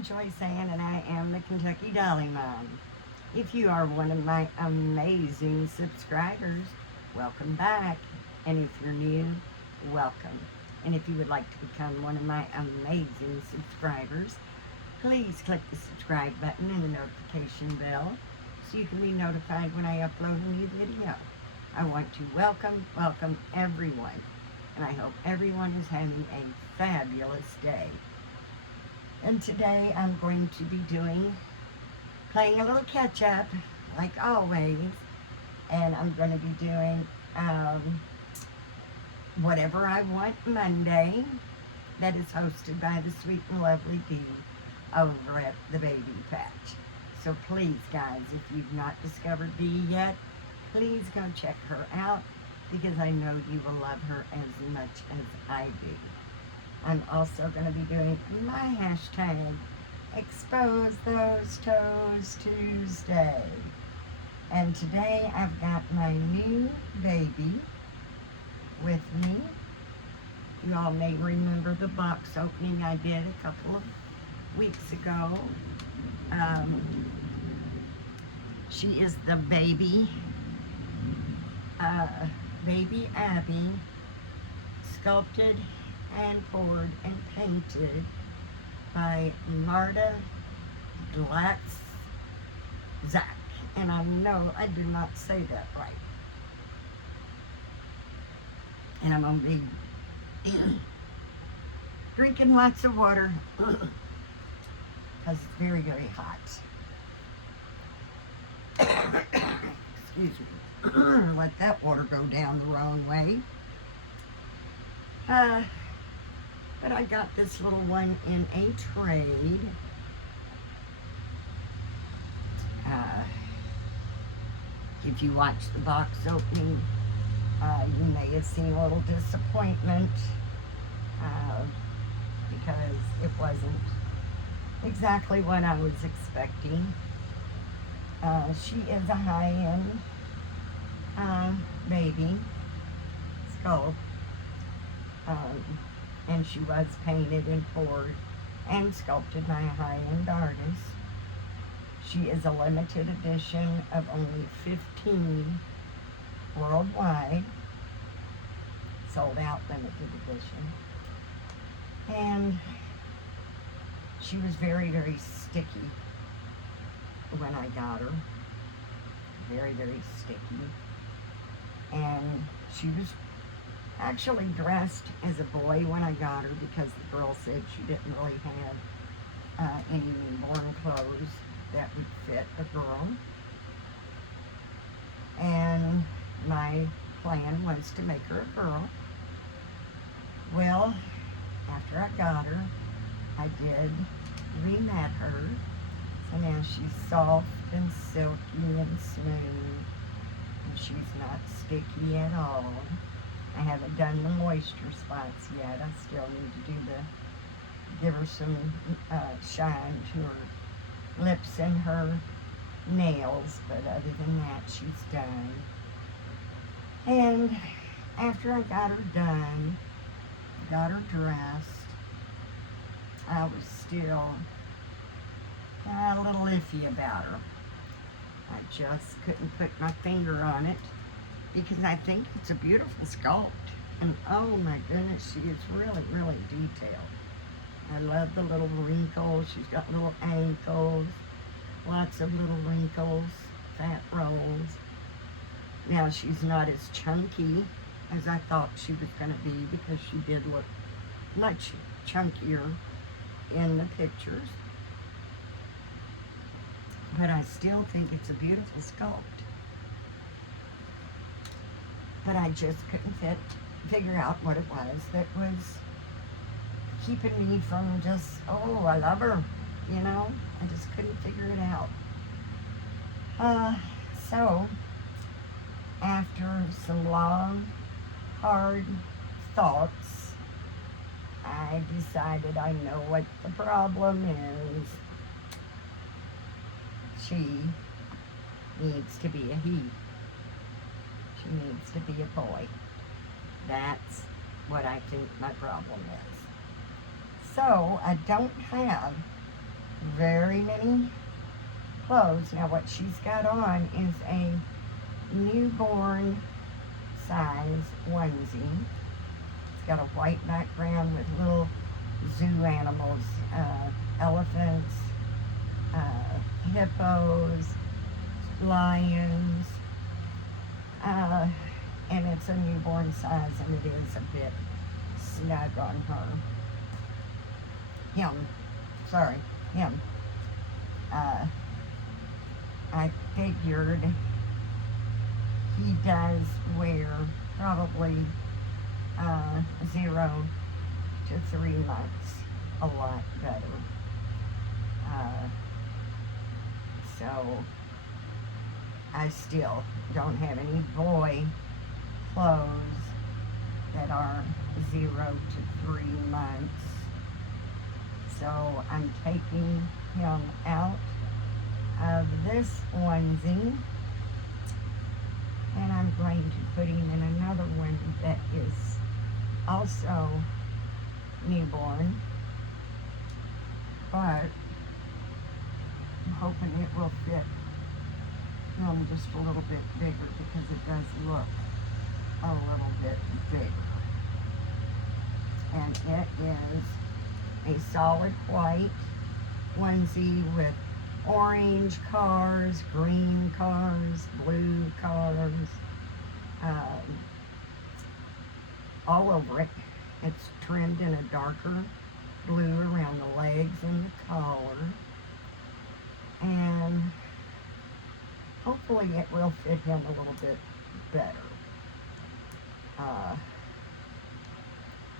I'm Joyce Ann, and I am the Kentucky Dolly Mom. If you are one of my amazing subscribers, welcome back. And if you're new, welcome. And if you would like to become one of my amazing subscribers, please click the subscribe button and the notification bell so you can be notified when I upload a new video. I want to welcome everyone, and I hope everyone is having a fabulous day. And today I'm going to be playing a little catch up, like always, and I'm going to be doing Whatever I Want Monday, that is hosted by the sweet and lovely Dee over at the Baby Patch. So please, guys, if you've not discovered Dee yet, please go check her out, because I know you will love her as much as I do. I'm also going to be doing my hashtag Expose Those Toes Tuesday. And today I've got my new baby with me. You all may remember the box opening I did a couple of weeks ago. She is the baby Abby, sculpted and poured and painted by Marta Glatzak. And I know I did not say that right. And I'm going to be drinking lots of water because it's very, very hot. Excuse me. Let that water go down the wrong way. But I got this little one in a trade. If you watch the box opening, you may have seen a little disappointment because it wasn't exactly what I was expecting. She is a high-end baby sculpt. And she was painted and poured and sculpted by a high-end artist. She is a limited edition of only 15 worldwide, sold out limited edition. And she was very, very sticky when I got her. Very, very sticky. And she was actually dressed as a boy when I got her, because the girl said she didn't really have any newborn clothes that would fit a girl. And my plan was to make her a girl. Well, after I got her, I did remat her. So now she's soft and silky and smooth, and she's not sticky at all. I haven't done the moisture spots yet. I still need to give her some shine to her lips and her nails, but other than that, she's done. And after I got her done, got her dressed, I was still a little iffy about her. I just couldn't put my finger on it, because I think it's a beautiful sculpt. And oh my goodness, she is really, really detailed. I love the little wrinkles. She's got little ankles, lots of little wrinkles, fat rolls. Now, she's not as chunky as I thought she was going to be, because she did look much chunkier in the pictures. But I still think it's a beautiful sculpt. But I just couldn't figure out what it was that was keeping me from just, oh, I love her, you know? I just couldn't figure it out. So, after some long, hard thoughts, I decided I know what the problem is. She needs to be a he. She needs to be a boy. That's what I think my problem is. So I don't have very many clothes. Now what she's got on is a newborn size onesie. It's got a white background with little zoo animals, elephants, hippos, lions, and it's a newborn size, and it is a bit snug on her. Him. I figured he does wear probably 0 to 3 months a lot better. So I still don't have any boy clothes that are 0 to 3 months. So I'm taking him out of this onesie, and I'm going to put him in another one that is also newborn, but I'm hoping it will fit him just a little bit bigger, because it does look a little bit bigger. And it is a solid white onesie with orange cars, green cars, blue cars, all over it. It's trimmed in a darker blue around the legs and the collar, and hopefully it will fit him a little bit better.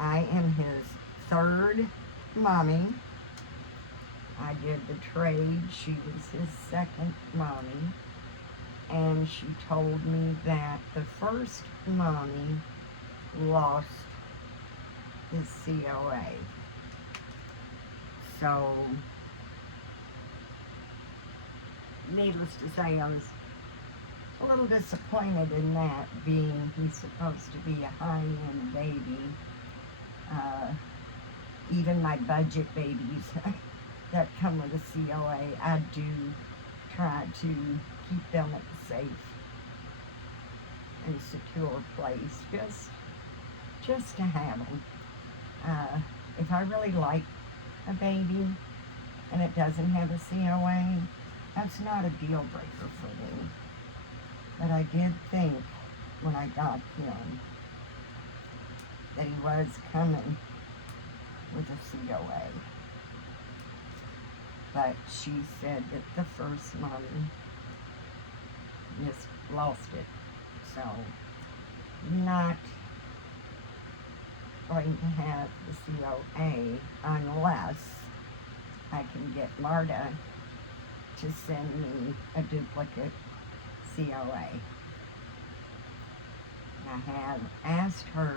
I am his third mommy. I did the trade. She was his second mommy, and she told me that the first mommy lost his COA. So, needless to say, I was a little disappointed in that, being he's supposed to be a high-end baby. Even my budget babies that come with a COA, I do try to keep them at a safe and secure place, just to have them. If I really like a baby and it doesn't have a COA, that's not a deal breaker for me. But I did think when I got him that he was coming with a COA. But she said that the first mommy just lost it. So, not going to have the COA unless I can get Marta to send me a duplicate COA. I have asked her,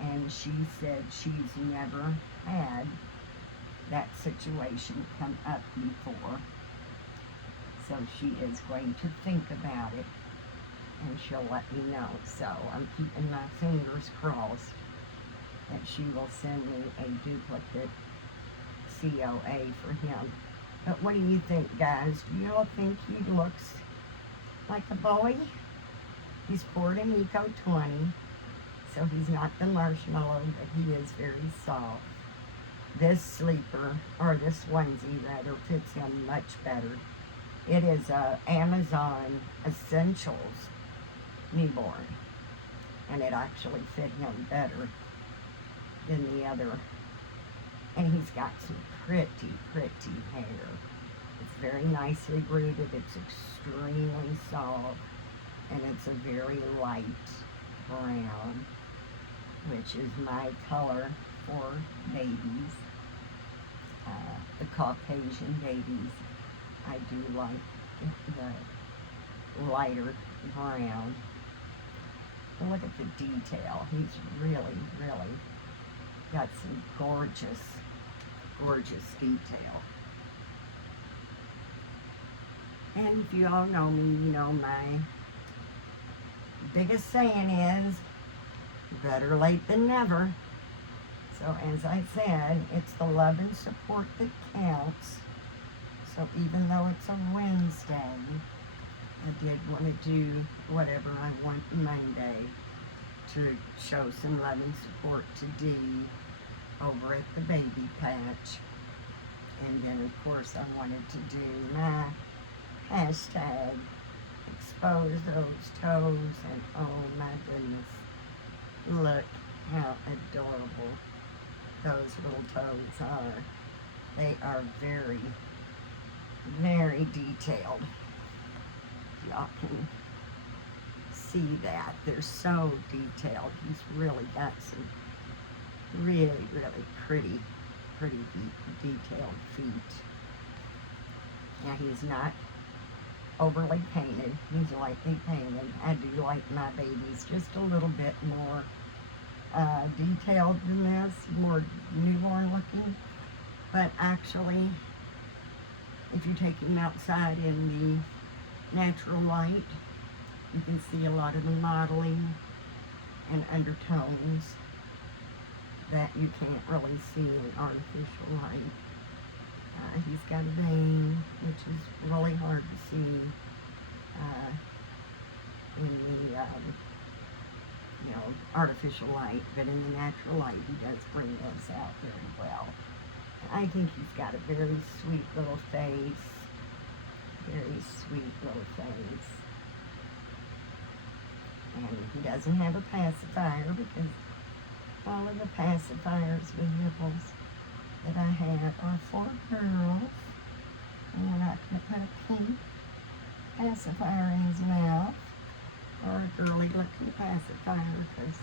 and she said she's never had that situation come up before. So she is going to think about it, and she'll let me know. So I'm keeping my fingers crossed that she will send me a duplicate COA for him. But what do you think, guys? Do you all think he looks like a boy? He's Puerto Rico 20, so he's not the marshmallow, but he is very soft. This sleeper, or this onesie rather, fits him much better. It is a Amazon Essentials newborn, and it actually fit him better than the other. And he's got some pretty hair. It's very nicely rooted, it's extremely soft, and it's a very light brown, which is my color for babies. The Caucasian babies, I do like the lighter brown. And look at the detail. He's really got some gorgeous detail. And if you all know me, you know my biggest saying is, better late than never. So as I said, it's the love and support that counts. So even though it's a Wednesday, I did want to do whatever I want Monday to show some love and support to Dee over at the baby patch. And then of course I wanted to do my hashtag expose those toes, and oh my goodness, look how adorable those little toes are. They are very, very detailed. Y'all can see that. They're so detailed. He's really got some really, really pretty detailed feet. Now he's not overly painted. He's lightly painted. I do like my babies just a little bit more detailed than this, more newborn looking. But actually, if you take him outside in the natural light, you can see a lot of the modeling and undertones that you can't really see in artificial light. He's got a vein, which is really hard to see in the artificial light, but in the natural light he does bring those out very well. I think he's got a very sweet little face, very sweet little face. And he doesn't have a pacifier because all of the pacifiers with nipples that I have are for girls. And we're not going to put a pink pacifier in his mouth or a girly looking pacifier because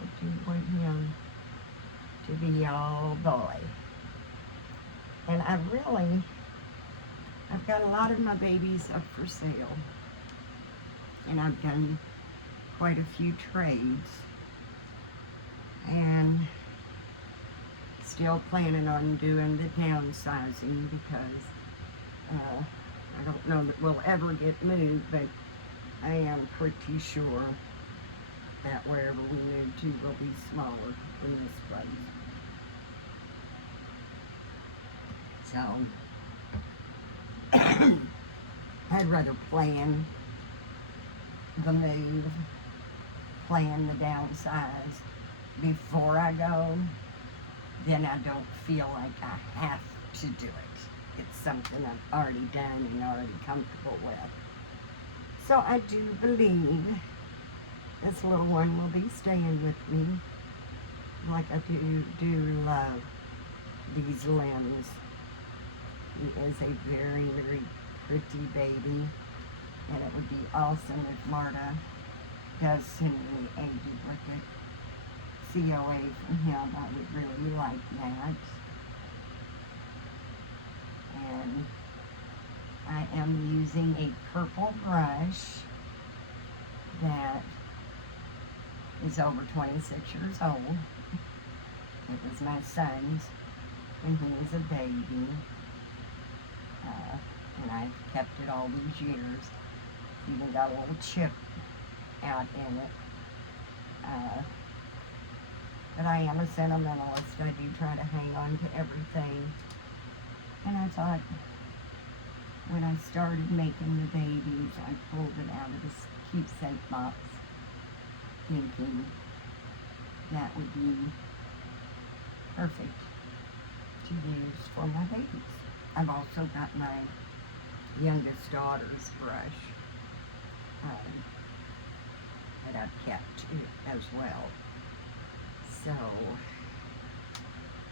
I do want him to be all boy. And I've got a lot of my babies up for sale. And I've done quite a few trades. And still planning on doing the downsizing because I don't know that we'll ever get moved, but I am pretty sure that wherever we move to will be smaller than this place. So I'd rather plan the move, plan the downsize before I go, then I don't feel like I have to do it. It's something I've already done and already comfortable with. So I do believe this little one will be staying with me. Like I do love these limbs. He is a very, very pretty baby. And it would be awesome if Marta does send me a duplicate COA from him. I would really like that. And I am using a purple brush that is over 26 years old. It was my son's when he was a baby. And I've kept it all these years. Even got a little chip out in it. But I am a sentimentalist. I do try to hang on to everything. And I thought, when I started making the babies, I pulled it out of this keepsake box, thinking that would be perfect to use for my babies. I've also got my youngest daughter's brush that I've kept as well. So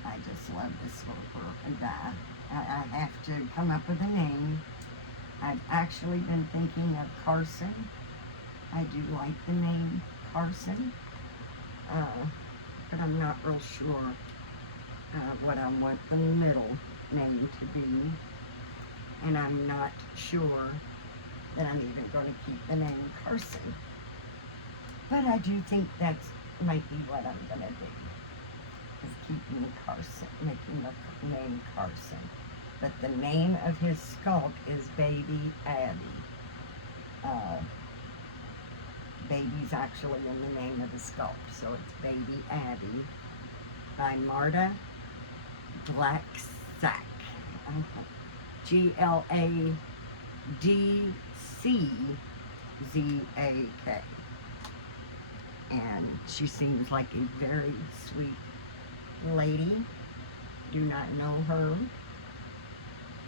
I just love this little guy. I have to come up with a name. I've actually been thinking of Carson. I do like the name Carson, but I'm not real sure what I want the middle name to be. And I'm not sure that I'm even going to keep the name Carson. But I do think that might be what I'm going to do, is keeping Carson, making the name Carson. But the name of his sculpt is Baby Abby. Baby's actually in the name of the sculpt, so it's Baby Abby. by Marta Glaczak. Gladczak. And she seems like a very sweet lady. Do not know her,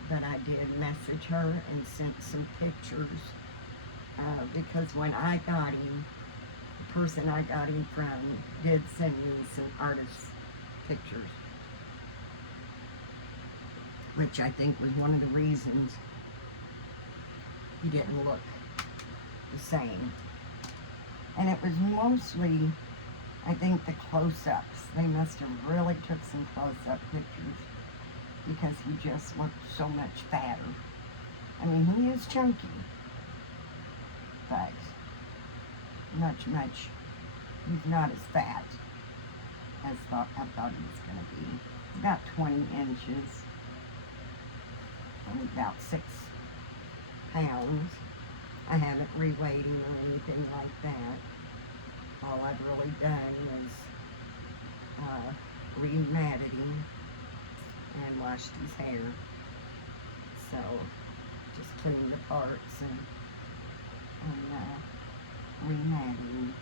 but I did message her and sent some pictures because when I got him, the person I got him from did send me some artist pictures, which I think was one of the reasons he didn't look the same. And it was mostly, I think, the close-ups. They must have really took some close-up pictures because he just looked so much fatter. I mean, he is chunky, but he's not as fat as I thought he was going to be. He's about 20 inches and about 6 pounds. I haven't reweighed him or anything like that. All I've really done was rematted him and washed his hair. So just cleaned the parts and rematted him.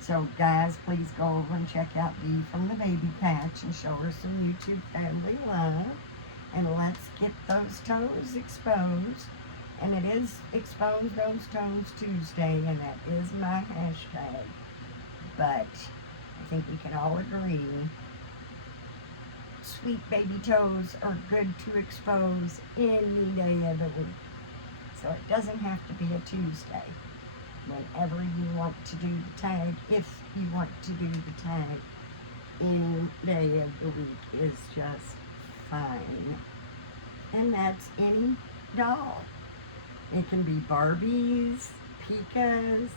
So guys, please go over and check out Dee from the Baby Patch and show her some YouTube family love. And let's get those toes exposed. And it is Expose Those Toes Tuesday, and that is my hashtag. But I think we can all agree sweet baby toes are good to expose any day of the week. So it doesn't have to be a Tuesday. Whenever you want to do the tag, if you want to do the tag, any day of the week is just fine. And that's any doll. It can be Barbies, Pikas,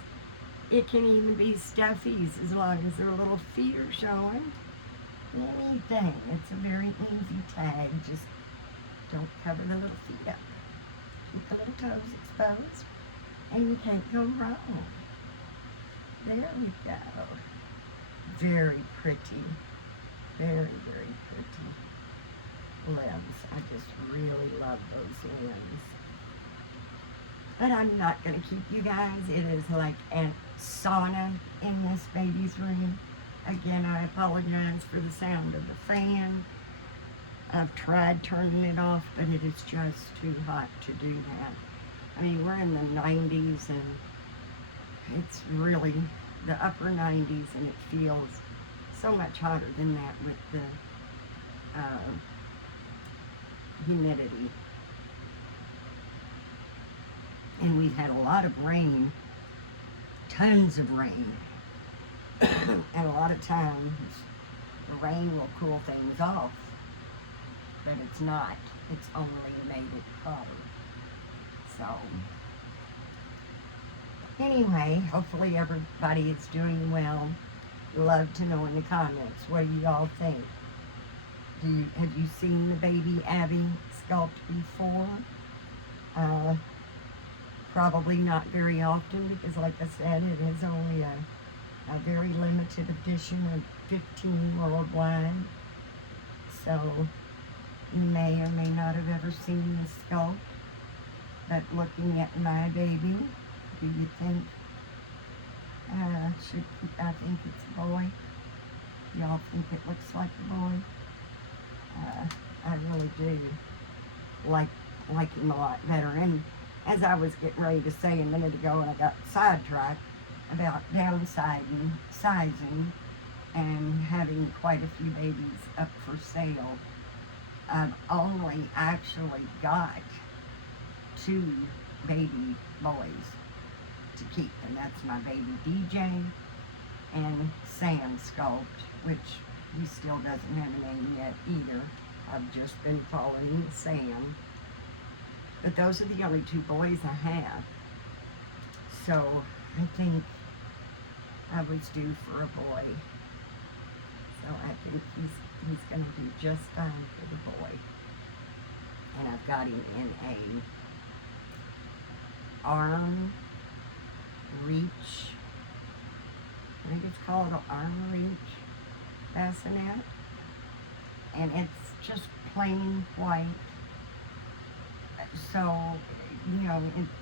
it can even be stuffies as long as their little feet are showing. Anything. It's a very easy tag. Just don't cover the little feet up. Keep the little toes exposed and you can't go wrong. There we go. Very pretty. Very, very pretty limbs. I just really love those limbs. But I'm not going to keep you guys. It is like a sauna in this baby's room. Again, I apologize for the sound of the fan. I've tried turning it off, but it is just too hot to do that. I mean, we're in the 90s, and it's really the upper 90s, and it feels so much hotter than that with the humidity. And we've had a lot of rain, tons of rain. And a lot of times the rain will cool things off, but it's not. It's only made it hotter. So anyway, hopefully everybody is doing well. Love to know in the comments, what do you all think? Have you seen the baby Abby sculpt before? Probably not very often because, like I said, it is only a very limited edition of 15 worldwide. So you may or may not have ever seen this sculpt. But looking at my baby, do you think I think it's a boy? Y'all think it looks like a boy? I really do like him a lot better. And as I was getting ready to say a minute ago, and I got sidetracked about downsizing, sizing, and having quite a few babies up for sale, I've only actually got 2 baby boys to keep, and that's my baby DJ and Sam Sculpt, which he still doesn't have a name yet either. I've just been calling Sam. But those are the only 2 boys I have. So I think I was due for a boy. So I think he's going to do just fine for the boy. And I've got him in a arm reach. I think it's called an arm reach. bassinet, and it's just plain white. So,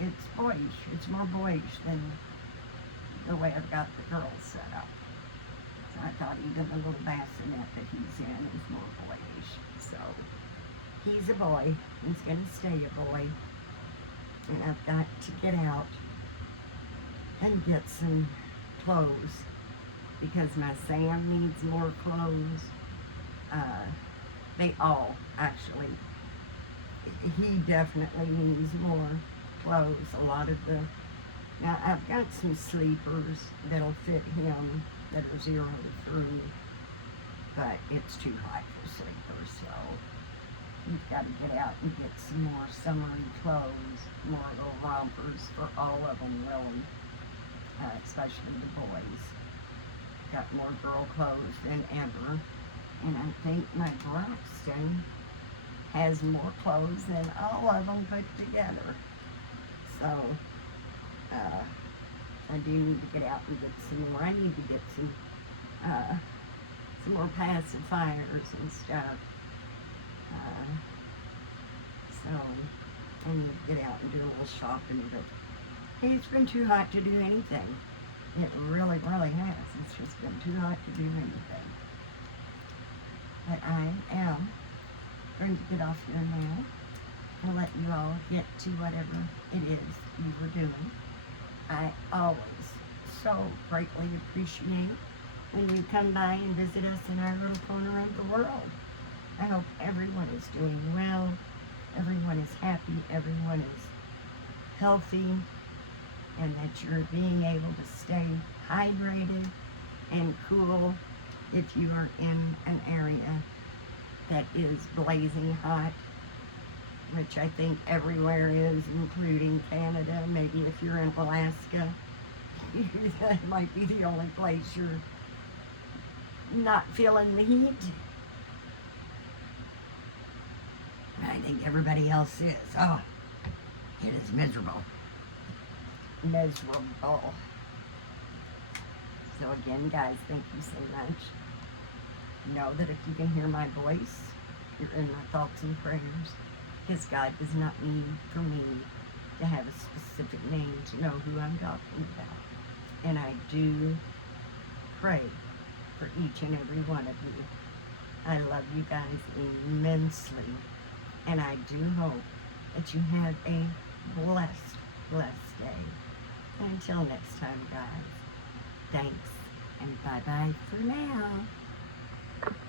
it's boyish. It's more boyish than the way I've got the girls set up. So I thought even the little bassinet that he's in is more boyish. So he's a boy. He's going to stay a boy. And I've got to get out and get some clothes because my Sam needs more clothes. They all actually. He definitely needs more clothes. Now I've got some sleepers that'll fit him that are 0 to 3, but it's too hot for sleepers, so you've got to get out and get some more summery clothes, more little rompers for all of them, really, especially the boys. Got more girl clothes than ever, and I think my Braxton has more clothes than all of them put together. So, I do need to get out and get some more. I need to get some more pacifiers and stuff. So, I need to get out and do a little shopping. But, hey, it's been too hot to do anything. It really, really has. It's just been too hot to do anything. But I am going to get off here now and let you all get to whatever it is you were doing. I always so greatly appreciate when you come by and visit us in our little corner of the world. I hope everyone is doing well, everyone is happy, everyone is healthy, and that you're being able to stay hydrated and cool if you are in an area that is blazing hot, which I think everywhere is, including Canada. Maybe if you're in Alaska, that might be the only place you're not feeling the heat. I think everybody else is. Oh, it is miserable. Miserable. So again, guys, thank you so much. Know that if you can hear my voice, you're in my thoughts and prayers, because God does not need for me to have a specific name to know who I'm talking about. And I do pray for each and every one of you. I love you guys immensely, and I do hope that you have a blessed, blessed day. And until next time, guys, thanks, and bye-bye for now.